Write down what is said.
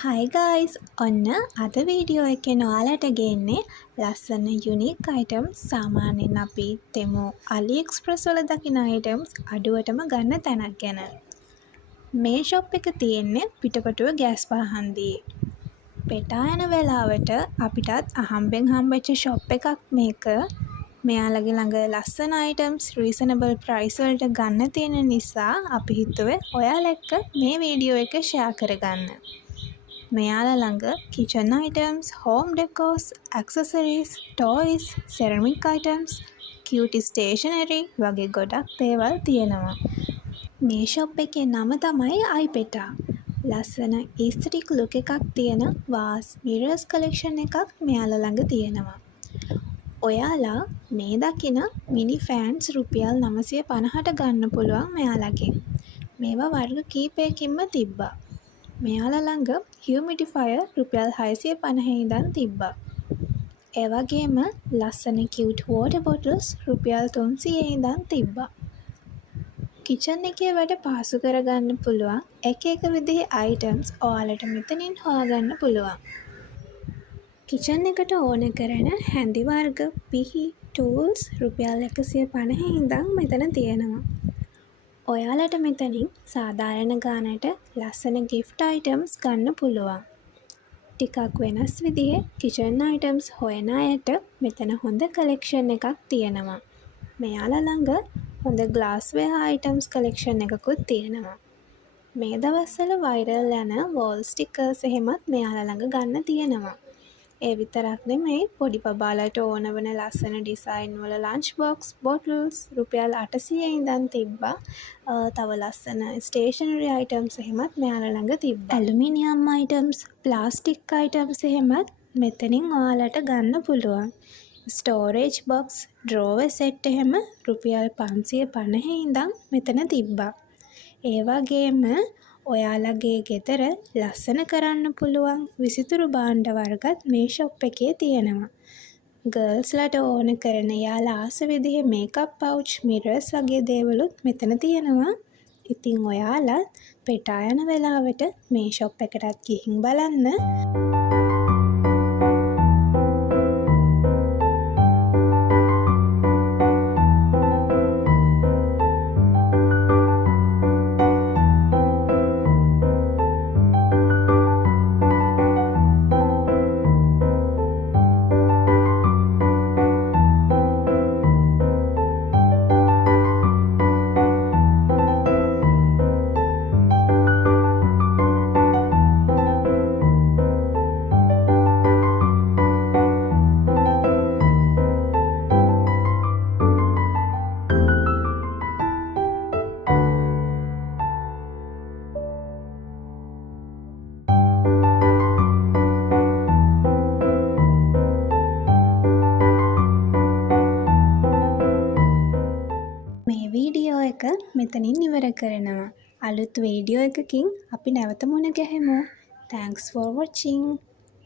හයි guys ඔන්න අද video එකේ ඔයාලට ගේන්නේ ලස්සන යුනික් අයිටම්ස් සාමාන්‍යයෙන් අපි තෙමු AliExpress වල දකින අයිටම්ස් අඩුවටම ගන්න තැනක් ගැන. මේ ෂොප් එක තියෙන්නේ පිටකොටුව ගෑස් පාහන්දී. පෙටා යන වෙලාවට අපිටත් අහම්බෙන් හම්බෙච්ච ෂොප් එකක් මේක. මෙයාලගේ ළඟ ලස්සන අයිටම්ස් රීසනබල් ප්‍රයිස් වලට ගන්න තියෙන නිසා අපි හිතුවේ ඔයාලා එක්ක මේ වීඩියෝ එක ෂෙයා කරගන්න. මෙයාලා ළඟ kitchen items, home decos, accessories, toys, ceramic items, cutie stationery වගේ ගොඩක් දේවල් තියෙනවා. මේ ෂොප් එකේ නම තමයි අයිපෙටා. ලස්සන ඊස්තටික් ලුක් එකක් තියෙන වාස් මිරර්ස් කලෙක්ෂන් එකක් මෙයාලා ළඟ තියෙනවා. ඔයාලා මේ දකින මිනි ෆෑන්ස් රුපියල් 950ට ගන්න පුළුවන් මෙයාලගෙන්. මේවා වර්ග කීපයකින්ම තිබ්බා. මෙයාලා ළඟ හියුමිඩිෆයර් රුපියල් 650 ඉඳන් තිබ්බා. ඒ වගේම ලස්සන කියුට් වෝටර් බොටල්ස් රුපියල් 300 ඉඳන් තිබ්බා. කිචන් එකේ වැඩ පහසු කරගන්න පුළුවන් එක විදිහේ අයිටම්ස් ඔයාලට මෙතනින් හොයාගන්න පුළුවන්. කිචන් එකට ඕන කරන හැඳි වර්ග, පිහි, ටූල්ස් රුපියල් 150 ඉඳන් මෙතන තියෙනවා. ඔයාලට මෙතනින් සාධාරණ ගානට ලස්සන ගිෆ්ට් අයිටම්ස් ගන්න පුළුවන්. ටිකක් වෙනස් විදිහේ කිචන් අයිටම්ස් හොයන අයට මෙතන හොඳ කලෙක්ෂන් එකක් තියෙනවා. මෙයාලා ළඟ හොඳ ග්ලාස්වෙයාර් අයිටම්ස් කලෙක්ෂන් එකකුත් තියෙනවා. මේ දවස්වල වයිරල් යන වෝල් ස්ටිකර්ස් එහෙමත් මෙයාලා ළඟ ගන්න තියෙනවා. ඒ විතරක් නෙමෙයි පොඩි බබාලට ඕන වන ලස්සන ඩිසයින් වල ලන්ච් බොක්ස් බොටල්ස් රුපියල් 800 ඉඳන් තිබ්බා. තව ලස්සන ස්ටේෂනරි අයිටම්ස් එහෙමත් මෙයාලා ළඟ තිබ්බා. ඇලුමිනියම් අයිටම්ස්, ප්ලාස්ටික් අයිටම්ස් එහෙමත් මෙතනින් ඔයාලට ගන්න පුළුවන්. ස්ටෝරේජ් බොක්ස්, ඩ්‍රෝවර් සෙට් එහෙම රුපියල් 550 ඉඳන් මෙතන තිබ්බා. ඒ වගේම ඔයාලගේ ගෙදර ලස්සන කරන්න පුළුවන් විසිතුරු භාණ්ඩ වර්ගත් මේ ෂොප් එකේ තියෙනවා. ගර්ල්ස්ලට ඕන කරන යාලා ආස විදිහේ මේකප් පවුච්, මිරර්ස් වගේ දේවලුත් මෙතන තියෙනවා. ඉතින් ඔයාලා පෙටා යන වෙලාවට මේ ෂොප් එකටත් ගිහින් බලන්න. මේ වීඩියෝ එක මෙතනින් ඉවර කරනවා. අලුත් වීඩියෝ එකකින් අපි නැවත මුණ ගැහෙමු. Thanks for watching.